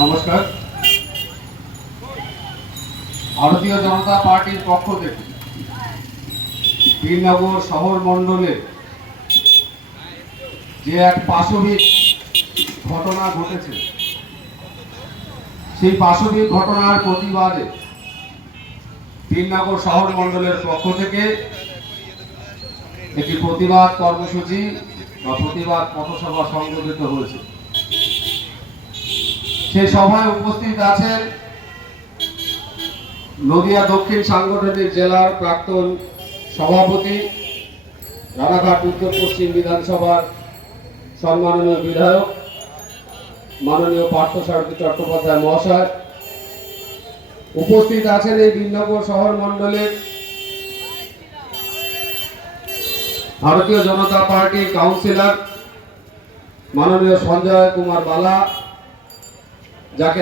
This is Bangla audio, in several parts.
নমস্কার। ভারতীয় জনতা পার্টির পক্ষ থেকে বীরনগর শহর মণ্ডলে যে এক পাশবিক ঘটনা ঘটেছে, সেই পাশবিক ঘটনার প্রতিবাদে বীরনগর শহর মণ্ডলের পক্ষ থেকে একটি প্রতিবাদ কর্মসূচি বা প্রতিবাদ পথসভা সংগঠিত হয়েছে। সেই সভায় উপস্থিত আছেন নদিয়া দক্ষিণ সাংগঠনিক জেলার প্রাক্তন সভাপতি, রানাঘাট উত্তর পশ্চিম বিধানসভার সম্মাননীয় বিধায়ক মাননীয় পার্থসারথী চট্টোপাধ্যায় মহাশয়। উপস্থিত আছেন এই বীরনগর শহর মণ্ডলের ভারতীয় জনতা পার্টির কাউন্সিলর মাননীয় সঞ্জয় কুমার বালা, যাকে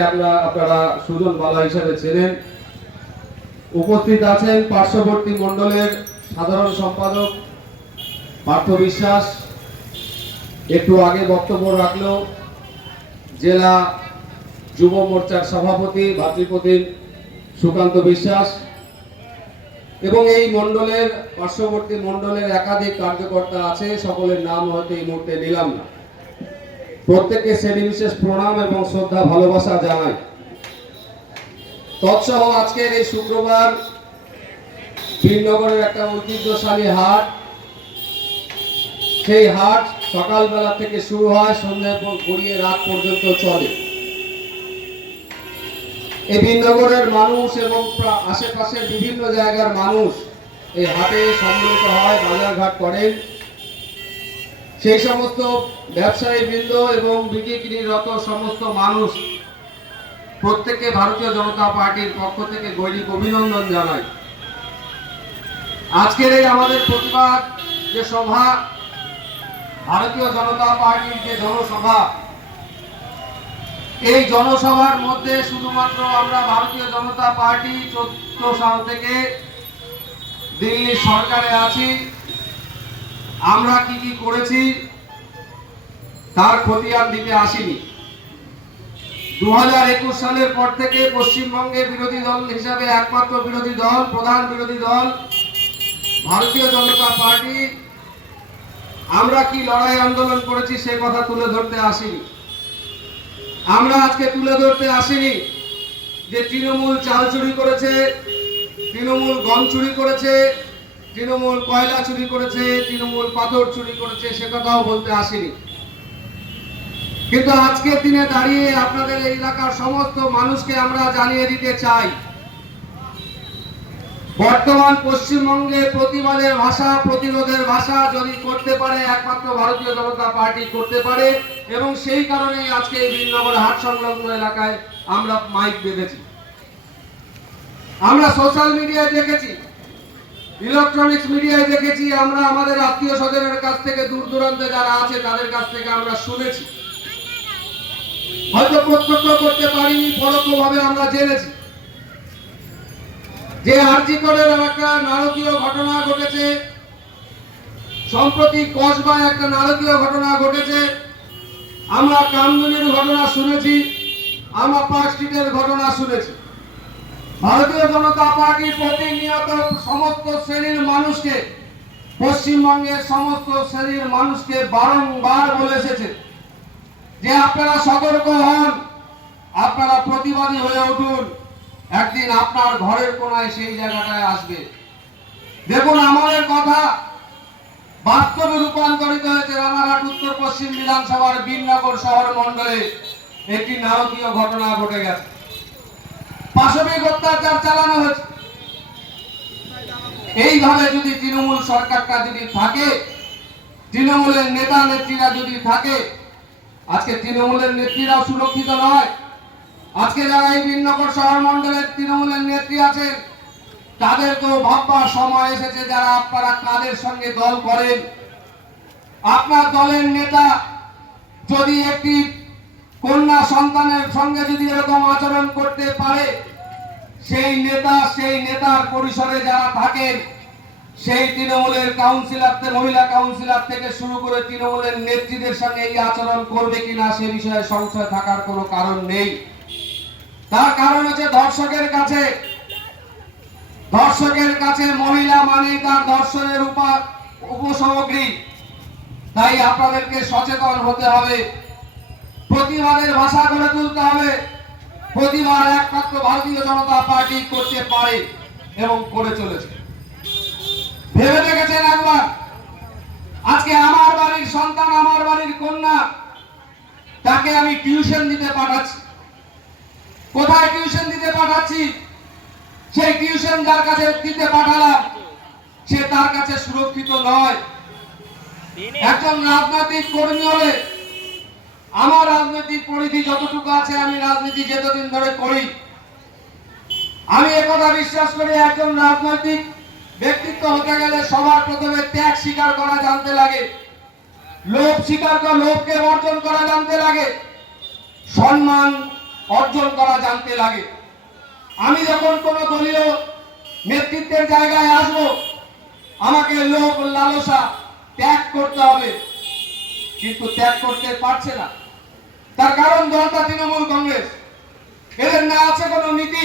আপনারা সুজন বালা হিসেবে চেনেন। উপস্থিত আছেন পার্শ্ববর্তী মণ্ডলের সাধারণ সম্পাদক পার্থ বিশ্বাস, একটু আগে বক্তব্য রাখলো জেলা যুব মোর্চার সভাপতি ভাতৃপ্রতিম সুকান্ত বিশ্বাস, এবং এই মণ্ডলের পার্শ্ববর্তী মণ্ডলের একাধিক কার্যকর্তা আছে। সকলের নাম হয়তো এই মুহূর্তে নিলাম না। প্রত্যেককে শ্রেণী বিশেষ প্রণাম এবং শ্রদ্ধা ভালোবাসা জানাই। তৎসহ আজকের এই শুক্রবার বীরনগরের একটা ঐতিহ্যশালী হাট, সেই হাট সকালবেলা থেকে শুরু হয়, সন্ধ্যার পর গড়িয়ে রাত পর্যন্ত চলে। এই বীরনগরের মানুষ এবং আশেপাশের বিভিন্ন জায়গার মানুষ এই হাটে সম্মিলিত হয়, বাজারঘাট করেন। সেই সমস্ত ব্যবসায়ী বৃন্দ এবং বিক্রিরত সমস্ত মানুষ প্রত্যেককে ভারতীয় জনতা পার্টির পক্ষ থেকে গৈরিক অভিনন্দন জানাই। আজকের এই আমাদের প্রতিবাদ যে সভা, ভারতীয় জনতা পার্টির যে জনসভা, এই জনসভার মধ্যে শুধুমাত্র আমরা ভারতীয় জনতা পার্টি 14 সাল থেকে দিল্লি সরকারে আছি, আমরা কি কি করেছি তার খতিয়ান দিতে আসিনি। 2021 সালের পর থেকে পশ্চিমবঙ্গে বিরোধী দল হিসাবে একমাত্র বিরোধী দল, প্রধান বিরোধী দল ভারতীয় জনতা পার্টি, আমরা কি লড়াই আন্দোলন করেছি সে কথা তুলে ধরতে আসিনি। আমরা আজকে তুলে ধরতে আসিনি যে তৃণমূল চাল চুরি করেছে, তৃণমূল গম চুরি করেছে, তৃণমূল কয়লা চুরি করেছে, তৃণমূল পাথর চুরি করেছে, সে কথাও বলতে আসিনি। কিন্তু আজকের দিনে দাঁড়িয়ে আপনাদের এই এলাকার সমস্ত মানুষকে আমরা জানিয়ে দিতে চাই, বর্তমান পশ্চিমবঙ্গে প্রতিবাদের ভাষা, প্রতিরোধের ভাষা যদি করতে পারে একমাত্র ভারতীয় জনতা পার্টি করতে পারে, এবং সেই কারণেই আজকে এই বীরনগর হাট সংলগ্ন এলাকায় আমরা মাইক বেঁধেছি। আমরা সোশ্যাল মিডিয়ায় দেখেছি, ইলেকট্রনিক্স মিডিয়ায় দেখেছি, আমরা আমাদের আত্মীয় স্বজনের কাছ থেকে, দূর দূরান্তে যারা আছে তাদের কাছ থেকে আমরা শুনেছি। হয়তো প্রত্যক্ষ করতে পারিনি, পরোক্ষভাবে আমরা জেনেছি যে আরজি করের একটা নারকীয় ঘটনা ঘটেছে, সম্প্রতি কসবায় একটা নারকীয় ঘটনা ঘটেছে, আমরা কামদুনির ঘটনা শুনেছি, আমরা পার্ক স্ট্রিটের ঘটনা শুনেছি। ভারতীয় জনতা পার্টি প্রতিনিয়ত সমস্ত শ্রেণীর মানুষকে, পশ্চিমবঙ্গের সমস্ত শ্রেণীর মানুষকে বারংবার বলে এসেছে যে আপনারা সতর্ক হন, আপনারা প্রতিবাদী হয়ে উঠুন, একদিন আপনার ঘরের কোনায় সেই জায়গাটায় আসবে। দেখুন, আমাদের কথা বাস্তবে রূপান্তরিত হয়েছে। রানাঘাট উত্তর পশ্চিম বিধানসভার বীরনগর শহর মণ্ডলে একটি নারকীয় ঘটনা ঘটে গেছে, পাশবিক অত্যাচার চালানো হয়েছে। এইভাবে যদি তৃণমূল সরকারটা যদি থাকে, তৃণমূলের নেতা নেত্রীরা যদি থাকে, আজকে তৃণমূলের নেত্রীরাও সুরক্ষিত নয়। আজকে যারা এই বীরনগর শহর মণ্ডলের তৃণমূলের নেত্রী আছেন তাদেরকেও ভাববার সময় এসেছে যারা আপনারা কাদের সঙ্গে দল করেন। আপনার দলের নেতা যদি একটি কন্যা সন্তানের সঙ্গে যদি এরকম আচরণ করতে পারে, সেই নেতার পরিসরে যারা থাকেন, সেই তৃণমূলের কাউন্সিলরদের, মহিলা কাউন্সিলর থেকে শুরু করে তৃণমূলের নেত্রীদের সঙ্গে এই আচরণ করবে কিনা সে বিষয়ে সংশয় থাকার কোনো কারণ নেই। তার কারণ হচ্ছে ধর্ষকের কাছে মহিলা মানে তার ধর্ষণের উপসামগ্রী। তাই আপনাদেরকে সচেতন হতে হবে, প্রতিবাদের ভাষা গড়ে তুলতে হবে। প্রতিবাদ একমাত্র ভারতীয় জনতা পার্টি করতে পারে এবং করে চলেছে। ভেবে দেখেছেন একবার? আজকে আমার বাড়ির সন্তান, আমার বাড়ির কন্যা, তাকে আমি টিউশন দিতে পাঠাচ্ছি। কোথায় টিউশন দিতে পাঠাচ্ছি? সেই টিউশন যার কাছে দিতে পাঠালাম সে তার কাছে সুরক্ষিত নয়। একজন রাজনৈতিক কর্মী হলে আমার রাজনৈতিক পরিধি যতটুকু আছে, আমি রাজনীতি যতদিন ধরে করি, আমি একথা বিশ্বাস করি, একজন রাজনৈতিক ব্যক্তিত্ব হতে গেলে সবার প্রথমে ত্যাগ স্বীকার করা জানতে লাগে, লোভকে অর্জন করা জানতে লাগে, সম্মান অর্জন করা জানতে লাগে। আমি যখন কোন দলীয় নেতৃত্বের জায়গায় আসব, আমাকে লোভ লালসা ত্যাগ করতে হবে, কিন্তু ত্যাগ করতে পারছে না। তার কারণ দলটা তৃণমূল কংগ্রেস। এদের না আছে কোনো নীতি,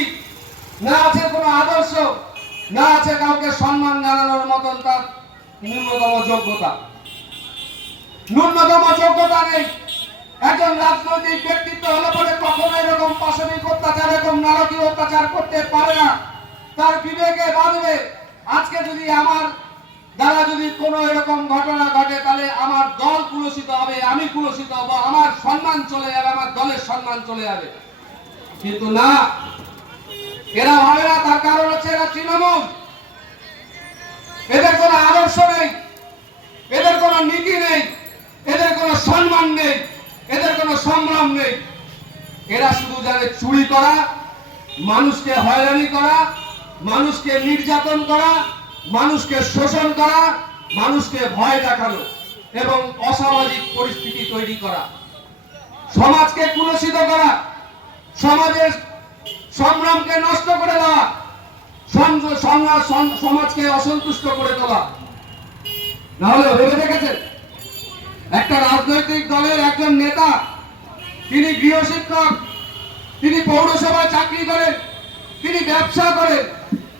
না আছে কোনো আদর্শ, না আছে কাউকে সম্মান জানানোর মতন তার ন্যূনতম যোগ্যতা নেই। একজন রাজনৈতিক ব্যক্তিত্ব হলে পরে কখনো এরকম পাশবিক অত্যাচার, এরকম নারকীয় অত্যাচার করতে পারে না। তার বিবেকে বাঁধবে, আজকে যদি আমার দ্বারা যদি কোনো এরকম ঘটনা ঘটে, তাহলে আমার দল কুলসিত হবে, আমি কুলসিত হব, আমার সম্মান চলে যাবে, আমার দলের সম্মান চলে যাবে। কিন্তু না, এরা হবে না। তার কারণ হচ্ছে এরা তৃণমূল। এদের কোনো আদর্শ নেই, এদের কোনো নীতি নেই, এদের কোনো সম্মান নেই, এদের কোনো সংগ্রাম নেই। এরা শুধু জানে চুরি করা, মানুষকে হয়রানি করা, মানুষকে নির্যাতন করা, মানুষকে শোষণ করা, মানুষকে ভয় দেখানো এবং অসামাজিক পরিস্থিতি তৈরি করা, সমাজকে কুলসিত করা, সমাজের সংগ্রামকে নষ্ট করে দেওয়া, সমাজকে অসন্তুষ্ট করে তোলা। না হলে ভেবে দেখেছেন, একটা রাজনৈতিক দলের একজন নেতা, তিনি গৃহশিক্ষক, তিনি পৌরসভায় চাকরি করেন, তিনি ব্যবসা করেন,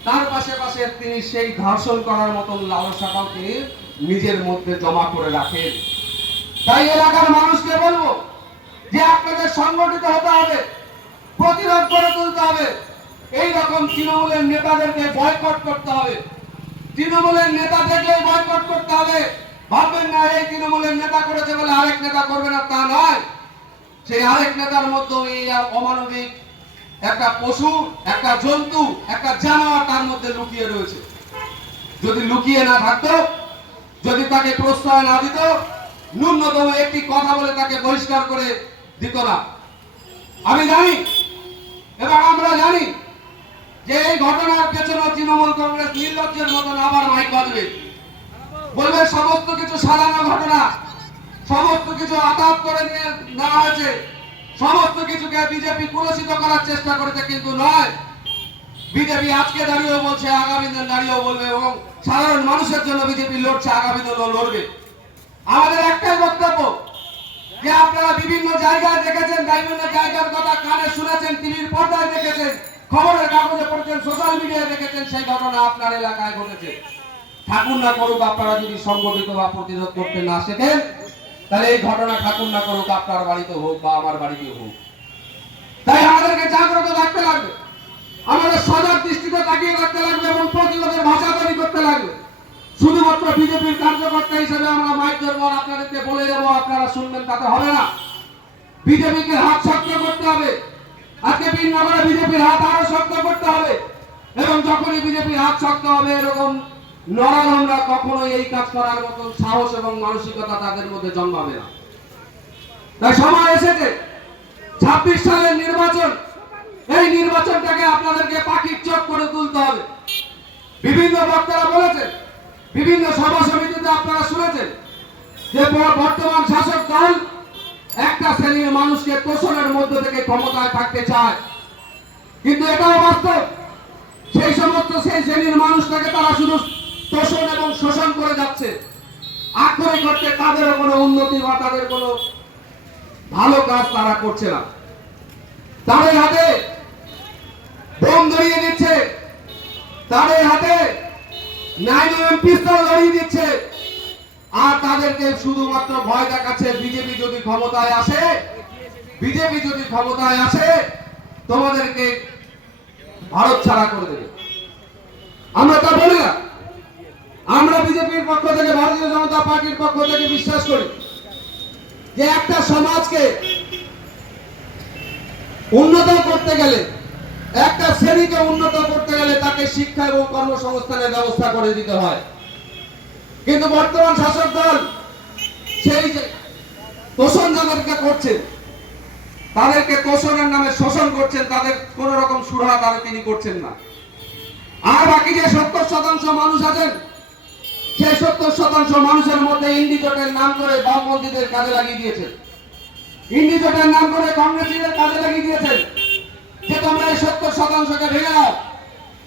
তার পাশে তিনি সেই ধর্ষণ করার মতন লালসাটাও তিনি নিজের মধ্যে জমা করে রাখেন। তাই এলাকার মানুষকে বলবো যে আপনাদের সংগঠিত হতে হবে, প্রতিরোধ করে তুলতে হবে। এই রকম তৃণমূলের নেতাদেরকে বয়কট করতে হবে। তৃণমূলের নেতা দেখলেই বয়কট করতে হবে। ভাববেন না এই তৃণমূলের নেতা করেছে বলে আরেক নেতা করবে না, তা নয়। সেই আরেক নেতার মধ্যে এই অমানবিক একটা পশু, একটা জন্তু, একটা জানোয়ার তার মধ্যে লুকিয়ে রয়েছে। যদি লুকিয়ে না থাকতো, যদি তাকে প্রশ্রয় না দিত, ন্যূনতম একটি কথা বলে তাকে বহিষ্কার করে দিত না। আমি জানি এবং আমরা জানি যে এই ঘটনার পেছনে তৃণমূল কংগ্রেস নির্লজ্জের মতন আবার মাইক বাজবে, বলবে সমস্ত কিছু সাজানো ঘটনা, সমস্ত কিছু আঘাত করে নিয়ে নেওয়া হয়েছে, সমস্ত কিছুকে বিজেপি কুলসিত করার চেষ্টা করেছে। কিন্তু নয়, বিজেপি আজকে দাঁড়িয়েও বলছে, আগামী দিন দাঁড়িয়েও বলবে এবং সাধারণ মানুষের জন্য বিজেপি লড়ছে, আগামী দিনও লড়বে। আমাদের একটাই বক্তব্য যে আপনারা বিভিন্ন জায়গায় দেখেছেন, বিভিন্ন জায়গার কথা কানে শুনেছেন, টিভির পর্দায় দেখেছেন, খবরের কাগজে পড়েছেন, সোশ্যাল মিডিয়ায় দেখেছেন, সেই ঘটনা আপনার এলাকায় ঘটেছে। ঠাকুর না করুক, আপনারা যদি সংগঠিত বা প্রতিরোধ করতে না শেখেন, তাহলে এই ঘটনা ঠাকুর না করুক আপনার বাড়িতে হোক বা আমার বাড়িতে হোক। তাই আমাদেরকে জাগ্রত থাকতে লাগবে, আমাদের সজাগ দৃষ্টিতে তাকিয়ে রাখতে লাগবে এবং প্রতিরোধের ভাষা তৈরি করতে লাগবে। শুধুমাত্র বিজেপির কার্যকর্তা হিসেবে আমরা মাইক ধরবো, আপনাদেরকে বলে যাবো, আপনারা শুনবেন, তাতে হবে না। বিজেপিকে হাত শক্ত করতে হবে। আজকে বিনগরে বিজেপির হাত আরো শক্ত করতে হবে এবং যখনই বিজেপির হাত শক্ত হবে, এরকম নরহমরা কখনোই এই কাজ করার মতো সাহস এবং মানসিকতা তাদের মধ্যে জন্মাবে না। তাই সময় এসেছে 26 সালের নির্বাচন, এই নির্বাচনটাকে আপনাদেরকে পাখির চোখ করে তুলতে হবে। বিভিন্ন বক্তারা বলেছেন, বিভিন্ন সভা সমিতিতে আপনারা শুনেছেন যে বর্তমান শাসক দল একটা শ্রেণীর মানুষকে তোষণের মধ্যে থেকে ক্ষমতায় থাকতে চায়, কিন্তু এটাও বাস্তব সেই শ্রেণীর মানুষটাকে তারা শুধু তোষণ এবং শোষণ করে যাচ্ছে। আক্ষরিক করতে তাদেরও কোনো উন্নতি বা তাদের কোনো ভালো কাজ তারা করছে না। তাদের হাতে তাদের হাতে 9mm পিস্তল ধরিয়ে দিচ্ছে আর তাদেরকে শুধুমাত্র ভয় দেখাচ্ছে বিজেপি যদি ক্ষমতায় আসে তোমাদেরকে ভারত ছাড়া করে দেবে। আমরা তা বলি না, আমরা বিজেপির পক্ষ থেকে, ভারতীয় জনতা পার্টির পক্ষ থেকে বিশ্বাস করি যে একটা সমাজকে উন্নত করতে গেলে, একটা শ্রেণীকে উন্নত করতে গেলে তাকে শিক্ষা এবং কর্মসংস্থানের ব্যবস্থা করে দিতে হয়। কিন্তু বর্তমান শাসক দল সেই যে তোষণ যাদেরকে করছেন, তাদেরকে তোষণের নামে শোষণ করছেন, তাদের কোন রকম সুরাহা তিনি করছেন না। আর বাকি যে 70% মানুষ আছেন, সেই 70% মানুষের মধ্যে ইন্ডিজোটের নাম করে বামপন্থীদের কাজে লাগিয়ে দিয়েছেন, ইন্ডিজোটের নাম করে কংগ্রেসীদের কাজে লাগিয়ে দিয়েছেন যে তোমরা এই 70%কে ভেঙে দাও।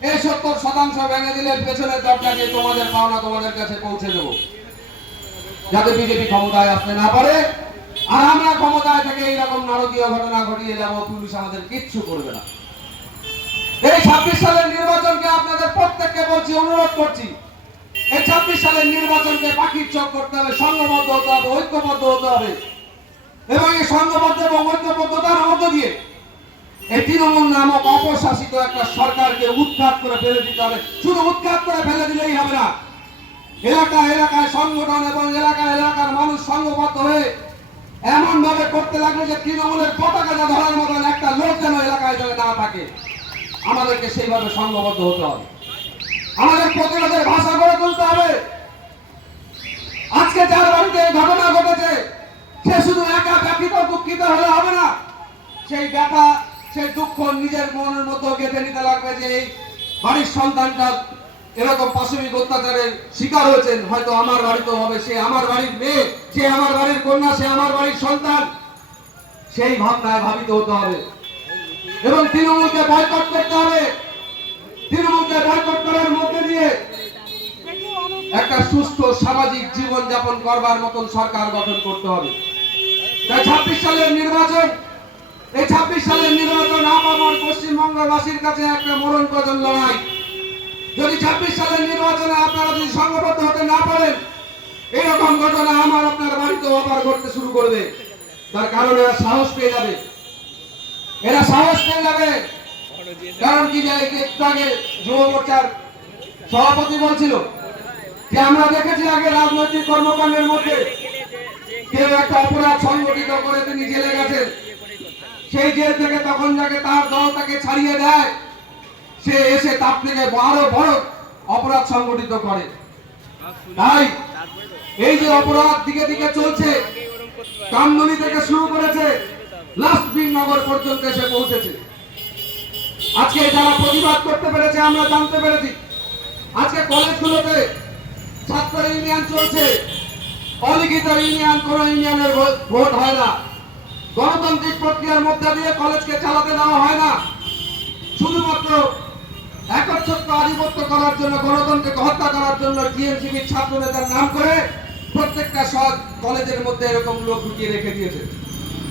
এই 70% ভেঙে দিলে পেছনের দরজা দিয়ে তোমাদের পাওনা তোমাদের কাছে পৌঁছে দেবো, যাতে বিজেপি ক্ষমতায় আসতে না পারে। আর আমরা ক্ষমতায় থেকে এইরকম নারকীয় ঘটনা ঘটিয়ে যাব, পুলিশ আমাদের কিচ্ছু করবে না। এই 26 সালের নির্বাচনকে আপনাদের প্রত্যেককে বলছি, অনুরোধ করছি, এই 26 সালের নির্বাচনকে পাখির চোখ করতে হবে, সংঘবদ্ধ হতে হবে, ঐক্যবদ্ধ হতে হবে। এবং এই সংঘবদ্ধ এবং ঐক্যবদ্ধতার মধ্য দিয়ে এই তৃণমূল নামক অপশাসিত একটা সরকারকে উৎখাত করে ফেলে দিতে হবে। শুধু উৎখাত করে ফেলে দিলেই হবে না, এলাকায় সংগঠন এবং এলাকার মানুষ সংঘবদ্ধ হয়ে এমন ভাবে করতে লাগবে যে তৃণমূলের পতাকাটা ধরার মতন একটা লোক যেন এলাকায় যেন না থাকে। আমাদেরকে সেইভাবে সংঘবদ্ধ হতে হবে, আমাদের প্রতিরোধের ভাষা গড়ে তুলতে হবে। আজকে যার বাড়িতে ঘটনা ঘটেছে সে শুধু একা ব্যথিত দুঃখিত হলে হবে না, সেই ব্যথা সেই দুঃখ নিজের মনের মধ্যে গেঁথে নিতে লাগবে যে এই বাড়ির সন্তানটা এরকম পাশবিক অত্যাচারের শিকার হয়েছেন, হয়তো আমার বাড়িতেও হবে, সে আমার বাড়ির মেয়ে, সে আমার বাড়ির কন্যা, সে আমার বাড়ির সন্তান। সেই ভাবনায় ভাবিত হতে হবে এবং তৃণমূলকে বয়কট করতে হবে। তৃণমূলকে বয়কট করার মধ্যে দিয়ে একটা সুস্থ সামাজিক জীবন যাপন করবার মতন সরকার গঠন করতে হবে। তাই 26 সালের নির্বাচন, এই 26 সালের নির্বাচন আমার পশ্চিমবঙ্গবাসীর কাছে একটা মরণপ্রজন লড়াই। যদি 26 সালের নির্বাচনে আপনারা যদি সংঘবদ্ধ হতে না পারেন, এরকম ঘটনা আমার আপনার বাড়িতেও আবার ঘটতে শুরু করবে। তার কারণ এরা সাহস পেয়ে যাবে, কারণ কি যে একটু আগে যুব মোর্চার সভাপতি বলছিল যে আমরা দেখেছি আগে রাজনৈতিক কর্মকাণ্ডের মধ্যে কেউ একটা অপরাধ সংগঠিত করে তিনি জেলে গেছেন, সেই জেল থেকে তখন যাকে তার দল তাকে ছাড়িয়ে দেয়, সে এসে তার থেকে আরো বড় অপরাধ সংগঠিত করে। তাই এই যে অপরাধ দিকে দিকে চলছে, কামদুনি থেকে শুরু করেছে, লাস্ট বিনগর পর্যন্ত এসে পৌঁছেছে। আজকে যারা প্রতিবাদ করতে পেরেছে আমরা জানতে পেরেছি, আজকে কলেজগুলোতে ছাত্র ইউনিয়ন চলছে, অলিখিত ইউনিয়ন, কোন ইউনিয়নের ভোট হয় না, গণতান্ত্রিক প্রক্রিয়ার মধ্যে দিয়ে কলেজকে চালাতে দেওয়া হয় না। শুধুমাত্র একচ্ছত্র আধিপত্য করার জন্য, গণতন্ত্রকে হত্যা করার জন্য টিএমসিবির ছাত্র নেতার নাম করে প্রত্যেকটা কলেজের মধ্যে এরকম লোক ঢুকিয়ে রেখে দিয়েছে।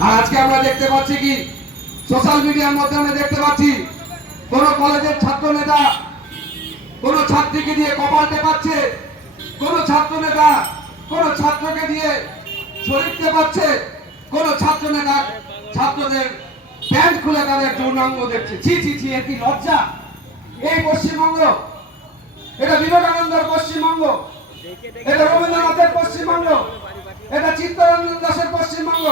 আর আজকে আমরা দেখতে পাচ্ছি কি, সোশ্যাল মিডিয়ার মাধ্যমে দেখতে পাচ্ছি কোন কলেজের ছাত্র নেতা কোন ছাত্রীকে দিয়ে কপাল টেপাচ্ছে, কোন ছাত্র নেতা কোন ছাত্রকে দিয়ে শরীর টেপাচ্ছে, কোন ছাত্র নেতা ছাত্রদের প্যান্ট খুলে তাদের যৌনাঙ্গ দেখছে। ছি ছি ছি, এ কি লজ্জা! এই পশ্চিমবঙ্গ, এটা বিবেকানন্দের পশ্চিমবঙ্গ, এটা রবীন্দ্রনাথের পশ্চিমবঙ্গ, এটা চিত্তরঞ্জন দাসের পশ্চিমবঙ্গ,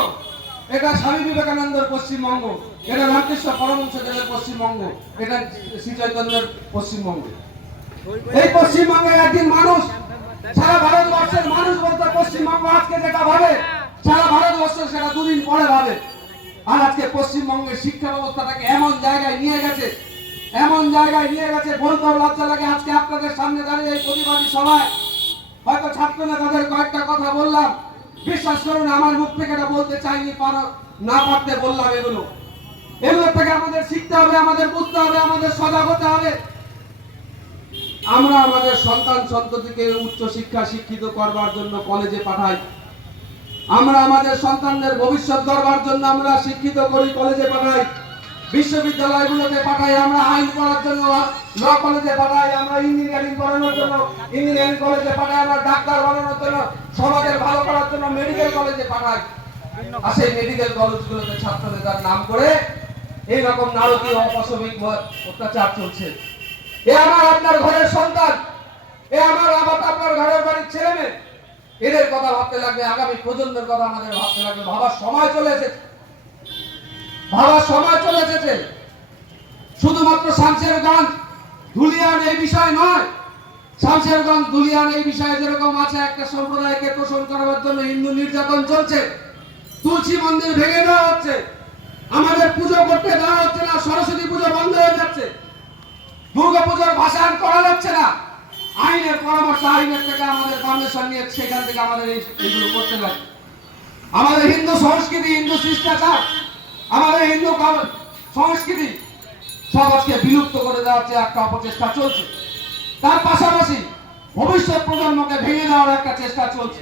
এটা স্বামী বিবেকানন্দের পশ্চিমবঙ্গ, এটা রামকৃষ্ণ পরমহংসদেবের পশ্চিমবঙ্গ, এটা শ্রী চৈতন্যের পশ্চিমবঙ্গ। এই পশ্চিমবঙ্গে একদিন মানুষ, সারা ভারতবর্ষের মানুষ বলতে পশ্চিমবঙ্গ আজকে যেটা ভাবে, সারা ভারতবর্ষ সেটা দুদিন পরে ভাবে। আর আজকে পশ্চিমবঙ্গের শিক্ষা ব্যবস্থাটাকে এমন জায়গায় নিয়ে গেছে, বলতে লজ্জা লাগে। আজকে আপনাদের সামনে দাঁড়িয়ে এই প্রতিবাদী সভায় হয়তো ছাত্র নেতাদের কয়েকটা কথা বললাম, বিশ্বাস করুন আমার মুখ থেকে এটা বলতে চাইনি, না পারতে বললাম। এগুলো থেকে আমাদের শিখতে হবে, আমাদের বুঝতে হবে, আমাদের সজাগ হতে হবে। আমরা আমাদের সন্তান সন্ততিকে উচ্চ শিক্ষা শিক্ষিত করবার জন্য কলেজে পাঠাই, আমরা আমাদের সন্তানদের ভবিষ্যৎ গড়বার জন্য আমরা শিক্ষিত করি, কলেজে পাঠাই। বিশ্ববিদ্যালয়গুলোতে পাঠাই, আমরা আইন পড়ার জন্য ল কলেজে পাঠাই, আমরা ইঞ্জিনিয়ারিং পড়ানোর জন্য ইঞ্জিনিয়ারিং কলেজে পাঠাই, আমরা ডাক্তার বানানোর জন্য, সমাজের ভালো করার জন্য মেডিকেল কলেজে পাঠাই। আর সেই মেডিকেল কলেজগুলোতে ছাত্র নেতার নাম করে এইরকম নারকীয় অপাশবিক অত্যাচার চলছে। এ আমার আপনার ঘরের সন্তান, এ আমার আপনার ঘরের বাড়ির ছেলে মেয়ে, এদের কথা ভাবতে লাগবে, আগামী প্রজন্মের কথা আমাদের ভাবতে লাগবে। ভাবার সময় চলে এসেছে, ভাবার সময় চলে এসেছে। শুধুমাত্র শামশেরগঞ্জ ধুলিয়ান এই বিষয় নয়, শামশেরগঞ্জ ধুলিয়ান এই বিষয়ে যেরকম আছে একটা সম্প্রদায়কে পোষণ করার জন্য হিন্দু নির্যাতন চলছে, তুলসী মন্দির ভেঙে দেওয়া হচ্ছে, আমাদের পুজো করতে দেওয়া হচ্ছে না, সরস্বতী পুজো বন্ধ হয়ে যাচ্ছে, দুর্গা পুজোর ভাসান করা যাচ্ছে না। আইনের পরামর্শ, আইনের থেকে আমাদের পারমিশন নিয়ে সেখান থেকে আমাদের এইগুলো করতে লাগে। আমাদের হিন্দু সংস্কৃতি, হিন্দু শিষ্টাচার, আমাদের হিন্দু সংস্কৃতি সব আজকে বিলুপ্ত করে দেওয়ার যে একটা অপচেষ্টা চলছে, তার পাশাপাশি ভবিষ্যৎ প্রজন্মকে ভেঙে দেওয়ার একটা চেষ্টা চলছে।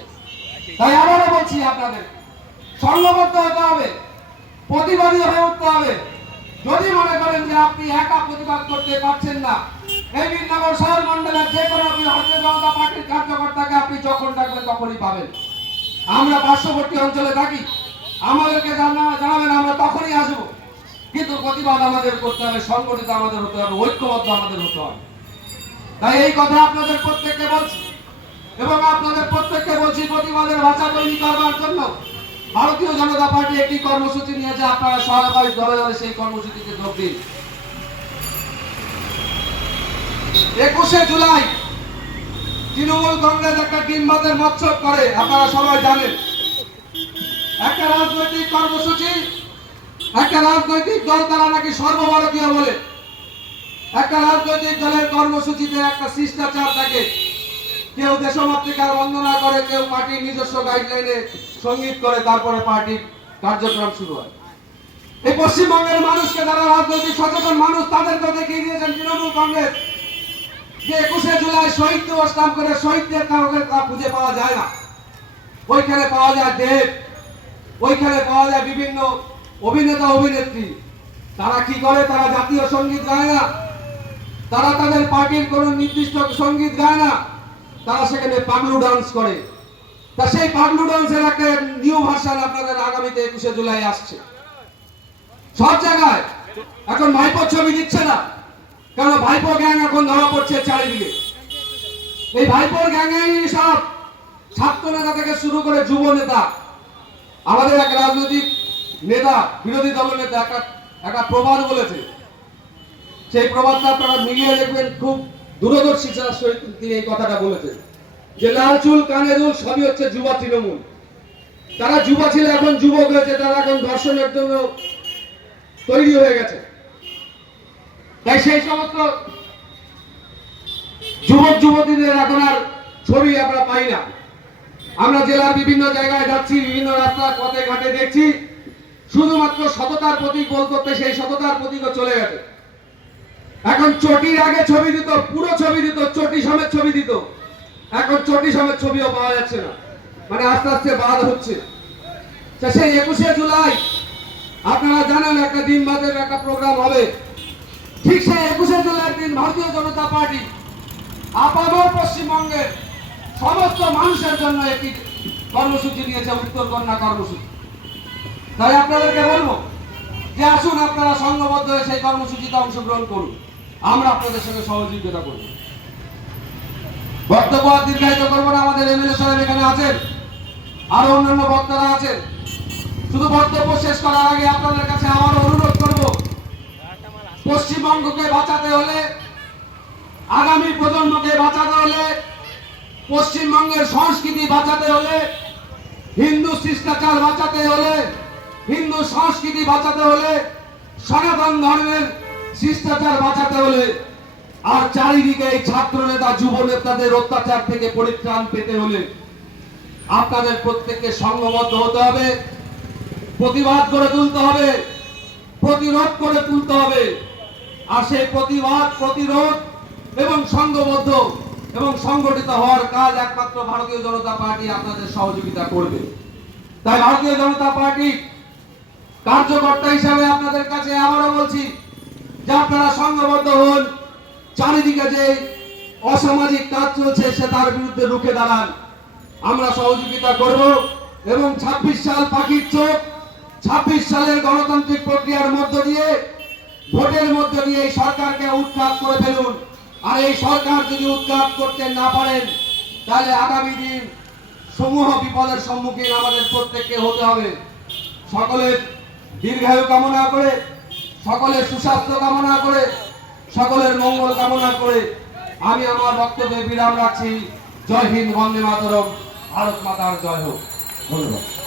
তাই আবারও বলছি, আপনাদের সংঘবদ্ধ হতে হবে, প্রতিবাদী হয়ে উঠতে হবে। যদি মনে করেন যে আপনি একা প্রতিবাদ করতে পারছেন না, এই বিনগর শহর মন্ডলের যে কোনো ভারতীয় জনতা পার্টির কার্যকর্তাকে আপনি যখন ডাকবেন তখনই পাবেন। আমরা পার্শ্ববর্তী অঞ্চলে থাকি, আমাদেরকে জানাবেন, আমরা তখনই আসবো। কিন্তু প্রতিবাদ আমাদের করতে হবে, সংগঠিত আমাদের হতে হবে, ঐক্যবদ্ধ আমাদের হতে হবে। তাই এই কথা আপনাদের প্রত্যেককে বলছি, এবং আপনাদের প্রত্যেককে বলছি, প্রতিবাদের ভাষা তৈরি করবার জন্য ভারতীয় জনতা পার্টি একটি কর্মসূচি নিয়েছে। আপনারা সরকারি দলে দলে সেই কর্মসূচিতে যোগ দিন। 21শে জুলাই তৃণমূল কংগ্রেস একটা ডিমবাতের মৎসব করে, আপনারা সবাই জানেন। একটা রাজনৈতিক কর্মসূচি, একটা রাজনৈতিক দল, তারা নাকি সর্বভারতীয় বলে। একটা রাজনৈতিক দলের কর্মসূচিতে একটা শিষ্টাচার থাকে, কেউ দেশমাতৃকার বন্দনা করে, কেউ পার্টির নিজস্ব গাইডলাইনে সঙ্গীত করে, তারপরে পার্টির কার্যক্রম শুরু হয়। এই পশ্চিমবঙ্গের মানুষকে, যারা রাজনৈতিক সচেতন মানুষ, তাদেরকে দেখিয়ে দিয়েছেন তৃণমূল কংগ্রেস যে 21শে জুলাই শহীদ দিবস নাম করে শহীদদের কাউকে খুঁজে পাওয়া যায় না। ওইখানে পাওয়া যায় দেব, ওইখানে পাওয়া যায় বিভিন্ন অভিনেতা অভিনেত্রী। তারা কি করে? তারা জাতীয় সঙ্গীত গায় না, তারা তাদের পার্টির কোন নির্দিষ্ট সঙ্গীত গায় না, তারা সেখানে পাগলু ডান্স করে। তা সেই পাগলু ডান্সের একটা নিউ ভার্সন আপনাদের আগামীতে 21শে জুলাই আসছে। সব জায়গায় এখন ভাইপোর ছবি দিচ্ছে না, কারণ ভাইপো গ্যাং এখন ধরা পড়ছে চারিদিকে। এই ভাইপোর গ্যাংই সব ছাত্র নেতা থেকে শুরু করে যুব নেতা, আমাদের এক রাজনৈতিক নেতা, বিরোধী দল নেতা একটা প্রবাদ বলেছে, সেই প্রবাদটা আপনারা মিলিয়ে দেখবেন, খুব দূরদর্শিতার সহিত তিনি এই কথাটা বলেছেন যে লাল চুল কানে দুল সবই হচ্ছে যুবা তৃণমূল। তারা যুবা ছিল, এখন যুবক হয়েছে, তারা এখন ধর্ষণের জন্য তৈরি হয়ে গেছে। তাই সেই সমস্ত যুবক যুবতীদের এখন আর ছবি আমরা পাই না। আমরা জেলার বিভিন্ন জায়গায় যাচ্ছি, বিভিন্ন রাস্তার পথে ঘাটে দেখছি, শুধুমাত্র সততার প্রতীক বলতে সেই সততার প্রতীকও চলে গেছে। এখন চটির আগে ছবি দিত, পুরো ছবি দিত, চটি সমেত ছবি দিত, এখন চটি সমেত ছবিও পাওয়া যাচ্ছে না, মানে আস্তে আস্তে বাদ হচ্ছে। সেই 21শে জুলাই আপনারা জানেন একটা দিনবাদের একটা প্রোগ্রাম হবে। ঠিক সেই 21শে জুলাইয়ের দিন ভারতীয় জনতা পার্টি আপামর পশ্চিমবঙ্গের সমস্ত মানুষের জন্য একটি কর্মসূচি নিয়েছে, উত্তর কন্যা কর্মসূচি। তাই আপনাদেরকে বলবো যে আসুন আপনারা সংঘবদ্ধ হয়ে সেই কর্মসূচিতে অংশগ্রহণ করুন, আমরা আপনাদের সঙ্গে সহযোগিতা করব। বক্তব্য দীর্ঘায়িত করবো না, আমাদের এমএলএ সাহেব এখানে আছেন, আরো অন্যান্য বক্তারা আছেন। শুধু বক্তব্য শেষ করার আগে আপনাদের কাছে আবার অনুরোধ করব, পশ্চিমবঙ্গকে বাঁচাতে হলে, আগামী প্রজন্মকে বাঁচাতে হলে, পশ্চিমবঙ্গের সংস্কৃতি বাঁচাতে হলে, হিন্দু শিষ্টাচার বাঁচাতে হলে, হিন্দু সংস্কৃতি বাঁচাতে হলে, সনাতন ধর্মের শিষ্টাচার বাঁচাতে হলে, আর চারিদিকে এই ছাত্র নেতা যুব নেতাদের অত্যাচার থেকে পরিত্রাণ পেতে হলে আপনাদের প্রত্যেককে সংঘবদ্ধ হতে হবে, প্রতিবাদ করে তুলতে হবে, প্রতিরোধ করে তুলতে হবে। আর সেই প্রতিবাদ, প্রতিরোধ এবং সংঘবদ্ধ এবং সংগঠিত হওয়ার কাজ একমাত্র ভারতীয় জনতা পার্টি আপনাদের সহযোগিতা করবে। তাই ভারতীয় জনতা পার্টি কার্যকর্তা হিসাবে আপনাদের কাছে আবারও বলছি যে আপনারা সংঘবদ্ধ হন, চারিদিকে যে অসামাজিক কাজ চলছে সে তার বিরুদ্ধে রুখে দাঁড়ান। আমরা সহযোগিতা করব এবং 26 সাল পাখির চোখ, 26 সালের গণতান্ত্রিক প্রক্রিয়ার মধ্য দিয়ে, ভোটের মধ্য দিয়ে এই সরকারকে উৎখাত করে ফেলুন। আর এই সরকার যদি উৎখাত করতে না পারেন তাহলে আগামী দিন সমূহ বিপদের সম্মুখীন আমাদের প্রত্যেককে হতে হবে। সকলের দীর্ঘায়ু কামনা করে, সকলের সুস্বাস্থ্য কামনা করে, সকলের মঙ্গল কামনা করে আমি আমার বক্তব্যে বিরাম রাখছি। জয় হিন্দ, বন্দে মাতরম, ভারত মাতার জয় হোক। ধন্যবাদ।